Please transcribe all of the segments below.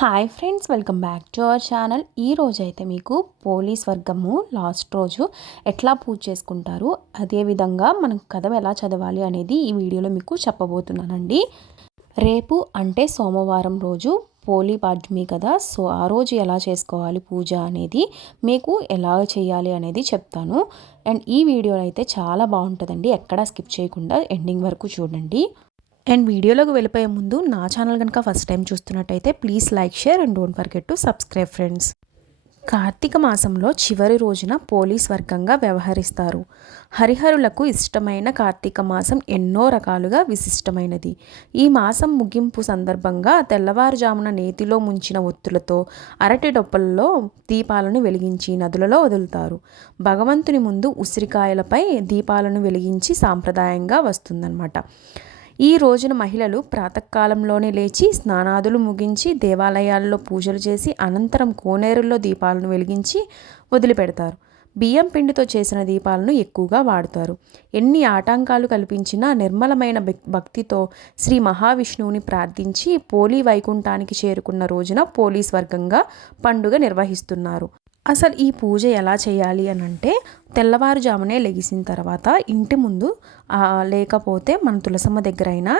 Hi friends, welcome back to our channel. ఈ రోజు అయితే మీకు పోలీస్ వర్గము లాస్ట్ రోజు ఎట్లా పూజ చేసుకుంటారు, అదేవిధంగా మనం కథ ఎలా చదవాలి అనేది ఈ వీడియోలో మీకు చెప్పబోతున్నానండి. రేపు అంటే సోమవారం రోజు పోలీ పాడ్యమి కదా. సో ఆ రోజు ఎలా చేసుకోవాలి పూజ అనేది, మీకు ఎలా చేయాలి అనేది చెప్తాను. అండ్ ఈ వీడియో అయితే చాలా బాగుంటుందండి, ఎక్కడా స్కిప్ చేయకుండా ఎండింగ్ వరకు చూడండి. అండ్ వీడియోలోకి వెళ్ళిపోయే ముందు నా ఛానల్ కనుక ఫస్ట్ టైం చూస్తున్నట్టయితే please like, share and don't forget to subscribe friends. Kartika మాసంలో చివరి రోజున పోలీస్ వర్గంగా వ్యవహరిస్తారు. హరిహరులకు ఇష్టమైన కార్తీక మాసం ఎన్నో రకాలుగా విశిష్టమైనది. ఈ మాసం ముగింపు సందర్భంగా తెల్లవారుజామున నేతిలో ముంచిన ఒత్తులతో అరటి డొప్పలలో దీపాలను వెలిగించి నదులలో వదులుతారు. భగవంతుని ముందు ఉసిరికాయలపై దీపాలను వెలిగించి సాంప్రదాయంగా వస్తుందన్నమాట. ఈ రోజున మహిళలు ప్రాతకాలంలోనే లేచి స్నానాదులు ముగించి దేవాలయాల్లో పూజలు చేసి అనంతరం కోనేరుల్లో దీపాలను వెలిగించి వదిలిపెడతారు. బియ్యం పిండితో చేసిన దీపాలను ఎక్కువగా వాడుతారు. ఎన్ని ఆటంకాలు కల్పించినా నిర్మలమైన భక్తితో శ్రీ మహావిష్ణువుని ప్రార్థించి పోలీ వైకుంఠానికి చేరుకున్న రోజున పోలీస్ వర్గంగా పండుగ నిర్వహిస్తున్నారు. అసలు ఈ పూజ ఎలా చేయాలి అని అంటే, తెల్లవారుజామునే లెగిసిన తర్వాత ఇంటి ముందు లేకపోతే మన తులసమ్మ దగ్గరైనా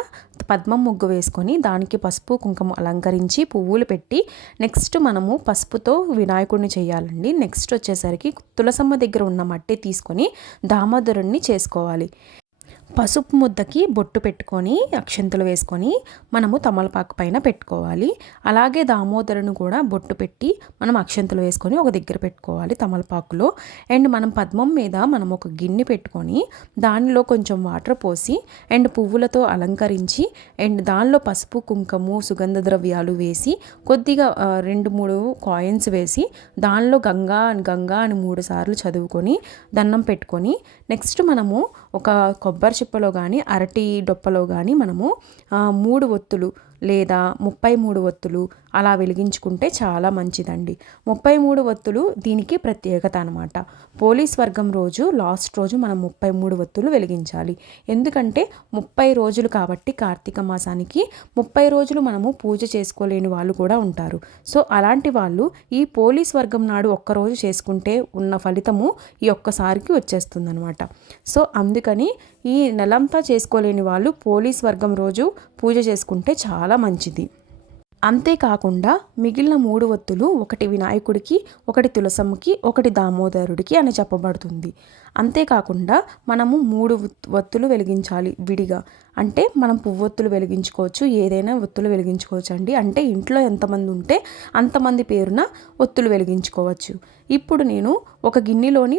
పద్మం ముగ్గు వేసుకొని దానికి పసుపు కుంకుమ అలంకరించి పువ్వులు పెట్టి నెక్స్ట్ మనము పసుపుతో వినాయకుడిని చేయాలండి. నెక్స్ట్ వచ్చేసరికి తులసమ్మ దగ్గర ఉన్న మట్టి తీసుకొని దామోదరుణ్ణి చేసుకోవాలి. పసుపు ముద్దకి బొట్టు పెట్టుకొని అక్షంతలు వేసుకొని మనము తమలపాకు పైన పెట్టుకోవాలి. అలాగే దామోదరుని కూడా బొట్టు పెట్టి మనం అక్షంతలు వేసుకొని ఒక దగ్గర పెట్టుకోవాలి తమలపాకులో. అండ్ మనం పద్మం మీద మనం ఒక గిన్నె పెట్టుకొని దానిలో కొంచెం వాటర్ పోసి అండ్ పువ్వులతో అలంకరించి అండ్ దానిలో పసుపు కుంకుమ సుగంధ ద్రవ్యాలు వేసి కొద్దిగా 2-3 కాయిన్స్ వేసి దానిలో గంగా గంగా అని 3 సార్లు చదువుకొని దండం పెట్టుకొని నెక్స్ట్ మనము ఒక కొబ్బరి చిప్పలో కానీ అరటి డొప్పలో కానీ మనము 3 ఒత్తులు లేదా 33 ఒత్తులు అలా వెలిగించుకుంటే చాలా మంచిదండి. 33 ఒత్తులు దీనికి ప్రత్యేకత అనమాట. పోలీస్ వర్గం రోజు లాస్ట్ రోజు మనం 33 ఒత్తులు వెలిగించాలి. ఎందుకంటే 30 రోజులు కాబట్టి కార్తీక మాసానికి 30 రోజులు మనము పూజ చేసుకోలేని వాళ్ళు కూడా ఉంటారు. సో అలాంటి వాళ్ళు ఈ పోలీస్ వర్గం నాడు ఒక్కరోజు చేసుకుంటే ఉన్న ఫలితము ఈ ఒక్కసారికి వచ్చేస్తుందనమాట. సో అందుకని ఈ నెలంతా చేసుకోలేని వాళ్ళు పోలీస్ వర్గం రోజు పూజ చేసుకుంటే చాలా మంచిది. అంతేకాకుండా మిగిలిన 3 ఒత్తులు ఒకటి వినాయకుడికి, ఒకటి తులసమ్మకి, ఒకటి దామోదరుడికి అని చెప్పబడుతుంది. అంతేకాకుండా మనము 3 ఒత్తులు వెలిగించాలి విడిగా. అంటే మనం పువ్వొత్తులు వెలిగించుకోవచ్చు, ఏదైనా ఒత్తులు వెలిగించుకోవచ్చు అండి. అంటే ఇంట్లో ఎంతమంది ఉంటే అంతమంది పేరున ఒత్తులు వెలిగించుకోవచ్చు. ఇప్పుడు నేను ఒక గిన్నెలోని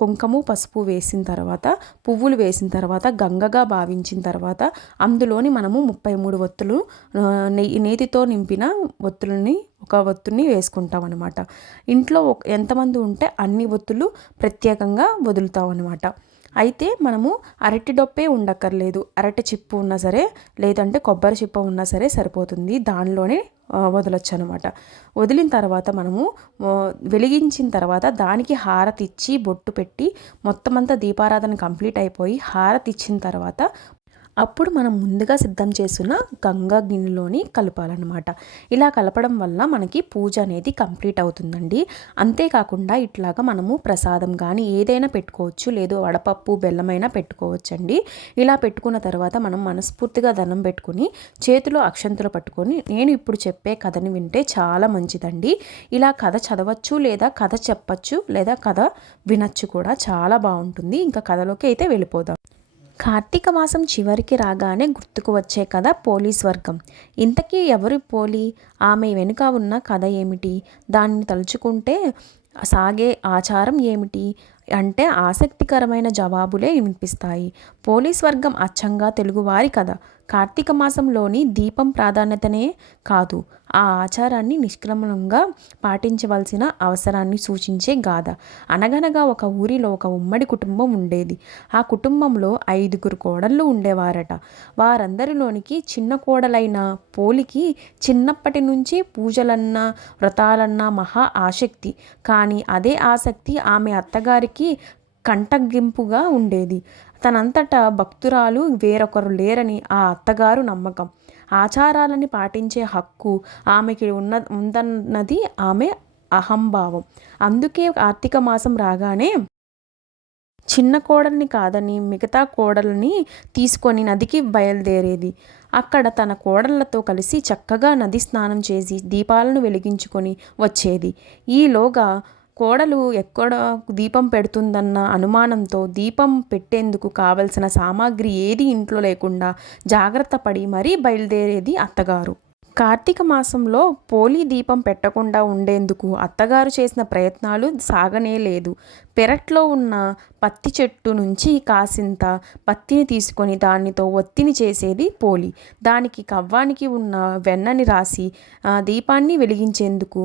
కుంకుమ పసుపు వేసిన తర్వాత పువ్వులు వేసిన తర్వాత గంగగా భావించిన తర్వాత అందులోని మనము 33 ఒత్తులు నేతితో నింపిన ఒత్తులని ఒక ఒత్తుని వేసుకుంటాం అనమాట. ఇంట్లో ఎంతమంది ఉంటే అన్ని ఒత్తులు ప్రత్యేకంగా వదులుతాం అనమాట. అయితే మనము అరటి డొప్పే ఉండక్కర్లేదు, అరటి చిప్పు ఉన్నా సరే లేదంటే కొబ్బరి చిప్ప ఉన్నా సరే సరిపోతుంది. దానిలోనే వదలొచ్చు అనమాట. వదిలిన తర్వాత మనము వెలిగించిన తర్వాత దానికి హారతి ఇచ్చి బొట్టు పెట్టి మొత్తం అంతా దీపారాధన కంప్లీట్ అయిపోయి హారతి ఇచ్చిన తర్వాత అప్పుడు మనం ముందుగా సిద్ధం చేసిన గంగా గిన్నెలోని కలపాలన్నమాట. ఇలా కలపడం వల్ల మనకి పూజ అనేది కంప్లీట్ అవుతుందండి. అంతేకాకుండా ఇట్లాగా మనము ప్రసాదం కానీ ఏదైనా పెట్టుకోవచ్చు, లేదు వడపప్పు బెల్లమైనా పెట్టుకోవచ్చండి. ఇలా పెట్టుకున్న తర్వాత మనం మనస్ఫూర్తిగా దండం పెట్టుకుని చేతిలో అక్షంతలు పట్టుకొని నేను ఇప్పుడు చెప్పే కథని వింటే చాలా మంచిదండి. ఇలా కథ చదవచ్చు లేదా కథ చెప్పచ్చు లేదా కథ వినచ్చు కూడా, చాలా బాగుంటుంది. ఇంకా కథలోకి అయితే వెళ్ళిపోదాం. కార్తీక మాసం చివరికి రాగానే గుర్తుకు వచ్చే కథ పోలీస్ వర్గం. ఇంతకీ ఎవరి పోలి, ఆమె వెనుక ఉన్న కథ ఏమిటి, దాన్ని తలుచుకుంటే సాగే ఆచారం ఏమిటి అంటే ఆసక్తికరమైన జవాబులే వినిపిస్తాయి. పోలీస్ వర్గం అచ్చంగా తెలుగువారి కథ. కార్తీక మాసంలోని దీపం ప్రాధాన్యతనే కాదు, ఆ ఆచారాన్ని నిష్క్రమణంగా పాటించవలసిన అవసరాన్ని సూచించే గాథ. అనగనగా ఒక ఊరిలో ఒక ఉమ్మడి కుటుంబం ఉండేది. ఆ కుటుంబంలో 5 కోడళ్ళు ఉండేవారట. వారందరిలోనికి చిన్న కోడలైన పోలికి చిన్నప్పటి నుంచి పూజలన్నా వ్రతాలన్నా మహా ఆసక్తి. కానీ అదే ఆసక్తి ఆమె అత్తగారికి కంటగింపుగా ఉండేది. తనంతటా భక్తురాలు వేరొకరు లేరని ఆ అత్తగారు నమ్మకం. ఆచారాలని పాటించే హక్కు ఆమెకి ఉందన్నది ఆమె అహంభావం. అందుకే కార్తీక మాసం రాగానే చిన్న కోడల్ని కాదని మిగతా కోడల్ని తీసుకొని నదికి బయలుదేరేది. అక్కడ తన కోడళ్లతో కలిసి చక్కగా నది స్నానం చేసి దీపాలను వెలిగించుకొని వచ్చేది. ఈలోగా కోడలు ఎక్కడ దీపం పెడుతుందన్న అనుమానంతో దీపం పెట్టేందుకు కావలసిన సామాగ్రి ఏది ఇంట్లో లేకుండా జాగ్రత్త పడి మరీ బయలుదేరేది అత్తగారు. కార్తీక మాసంలో పోలి దీపం పెట్టకుండా ఉండేందుకు అత్తగారు చేసిన ప్రయత్నాలు సాగనే లేదు. పెరట్లో ఉన్న పత్తి చెట్టు నుంచి కాసింత పత్తిని తీసుకొని దానితో ఒత్తిని చేసేది పోలి. దానికి కవ్వానికి ఉన్న వెన్నని రాసి దీపాన్ని వెలిగించేందుకు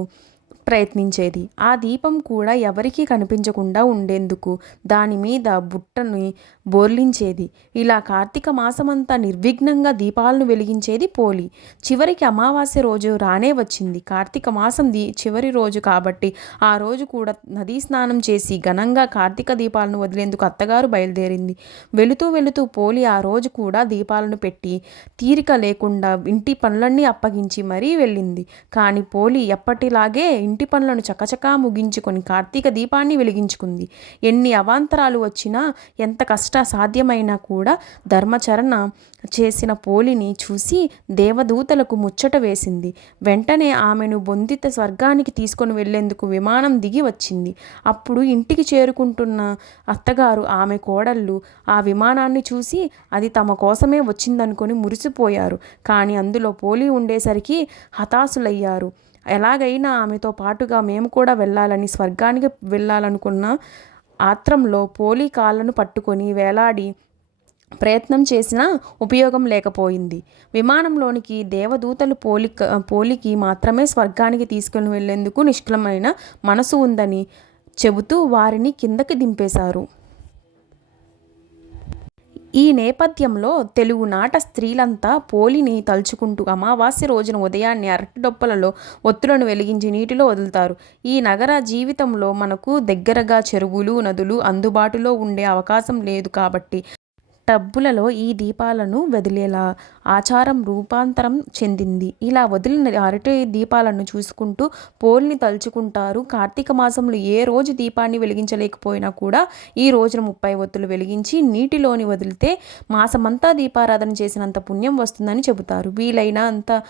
ప్రయత్నించేది. ఆ దీపం కూడా ఎవరికీ కనిపించకుండా ఉండేందుకు దాని మీద బుట్టని బోర్లించేది. ఇలా కార్తీక మాసమంతా నిర్విఘ్నంగా దీపాలను వెలిగించేది పోలి. చివరికి అమావాస్య రోజు రానే వచ్చింది. కార్తీక మాసం చివరి రోజు కాబట్టి ఆ రోజు కూడా నదీ స్నానం చేసి ఘనంగా కార్తీక దీపాలను వదిలేందుకు అత్తగారు బయలుదేరింది. వెళుతూ వెళుతూ పోలి ఆ రోజు కూడా దీపాలను పెట్టి తీరిక లేకుండా ఇంటి పనులన్నీ అప్పగించి మరీ వెళ్ళింది. కానీ పోలి ఎప్పటిలాగే ఇంటి పనులను చకచకా ముగించుకొని కార్తీక దీపాన్ని వెలిగించుకుంది. ఎన్ని అవాంతరాలు వచ్చినా, ఎంత కష్ట సాధ్యమైనా కూడా ధర్మచరణ చేసిన పోలిని చూసి దేవదూతలకు ముచ్చట వేసింది. వెంటనే ఆమెను బొందిత స్వర్గానికి తీసుకొని వెళ్లేందుకు విమానం దిగి వచ్చింది. అప్పుడు ఇంటికి చేరుకుంటున్న అత్తగారు ఆమె కోడళ్ళు ఆ విమానాన్ని చూసి అది తమ కోసమే వచ్చిందనుకొని మురిసిపోయారు. కానీ అందులో పోలి ఉండేసరికి హతాశులయ్యారు. ఎలాగైనా ఆమెతో పాటుగా మేము కూడా వెళ్ళాలని స్వర్గానికి వెళ్ళాలనుకున్న ఆత్రంలో పోలి కాళ్ళను పట్టుకొని వేలాడి ప్రయత్నం చేసినా ఉపయోగం లేకపోయింది. విమానంలోనికి దేవదూతలు పోలికి మాత్రమే స్వర్గానికి తీసుకుని వెళ్లేందుకు నిష్కలమైన మనసు ఉందని చెబుతూ వారిని కిందకి దింపేశారు. ఈ నేపథ్యంలో తెలుగునాట స్త్రీలంతా పోలిని తలుచుకుంటూ అమావాస్య రోజున ఉదయాన్నే అరటి డొప్పలలో ఒత్తులను వెలిగించి నీటిలో వదులుతారు. ఈ నగర జీవితంలో మనకు దగ్గరగా చెరువులు, నదులు అందుబాటులో ఉండే అవకాశం లేదు కాబట్టి టబ్బులలో ఈ దీపాలను వదిలేలా ఆచారం రూపాంతరం చెందింది. ఇలా వదిలిన అరటి దీపాలను చూసుకుంటూ పోలిని తలుచుకుంటారు. కార్తీక మాసంలో ఏ రోజు దీపాన్ని వెలిగించలేకపోయినా కూడా ఈ రోజున 30 ఒత్తులు వెలిగించి నీటిలోని వదిలితే మాసమంతా దీపారాధన చేసినంత పుణ్యం వస్తుందని చెబుతారు. వీలైన అంత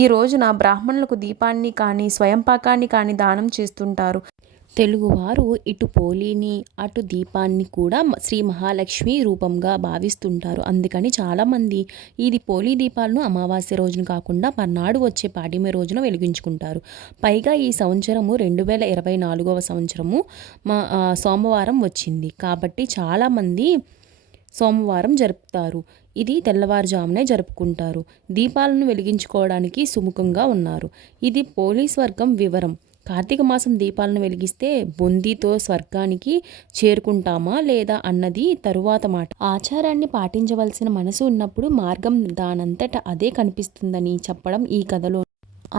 ఈ రోజున బ్రాహ్మణులకు దీపాన్ని కానీ స్వయంపాకాన్ని కానీ దానం చేస్తుంటారు. తెలుగువారు ఇటు పోలిని అటు దీపాన్ని కూడా శ్రీ మహాలక్ష్మి రూపంగా భావిస్తుంటారు. అందుకని చాలామంది ఇది పోలి దీపాలను అమావాస్య రోజున కాకుండా మర్నాడు వచ్చే పాడ్యమి రోజున వెలిగించుకుంటారు. పైగా ఈ సంవత్సరము 2024వ సంవత్సరము సోమవారం వచ్చింది కాబట్టి చాలామంది సోమవారం జరుపుతారు. ఇది తెల్లవారుజామునే జరుపుకుంటారు. దీపాలను వెలిగించుకోవడానికి సుముఖంగా ఉన్నారు. ఇది పోలీస్ వర్గం వివరం. కార్తీక మాసం దీపాలను వెలిగిస్తే బొందితో స్వర్గానికి చేరుకుంటామా లేదా అన్నది తరువాత మాట. ఆచారాన్ని పాటించవలసిన మనసు ఉన్నప్పుడు మార్గం దానంతట అదే కనిపిస్తుందని చెప్పడం ఈ కథలో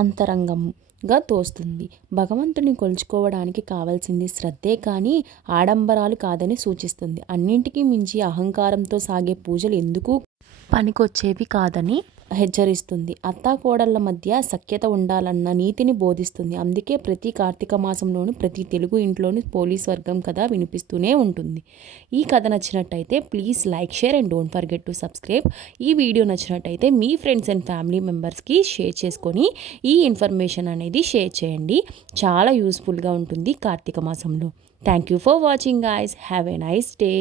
అంతరంగంగా తోస్తుంది. భగవంతుని కొలుచుకోవడానికి కావాల్సింది శ్రద్ధే కానీ ఆడంబరాలు కాదని సూచిస్తుంది. అన్నింటికీ మించి అహంకారంతో సాగే పూజలు ఎందుకు పనికొచ్చేవి కాదని హెచ్చరిస్తుంది. అత్తాకోడళ్ల మధ్య సఖ్యత ఉండాలన్న నీతిని బోధిస్తుంది. అందుకే ప్రతి కార్తీక మాసంలోనూ ప్రతి తెలుగు ఇంట్లోనూ పోలీస్ వర్గం కథ వినిపిస్తూనే ఉంటుంది. ఈ కథ నచ్చినట్టయితే please like, share and don't forget to subscribe. ఈ వీడియో నచ్చినట్టయితే మీ ఫ్రెండ్స్ అండ్ ఫ్యామిలీ మెంబర్స్కి షేర్ చేసుకొని ఈ ఇన్ఫర్మేషన్ అనేది షేర్ చేయండి. చాలా యూస్ఫుల్గా ఉంటుంది కార్తీక మాసంలో. Thank you for watching guys. Have a nice day.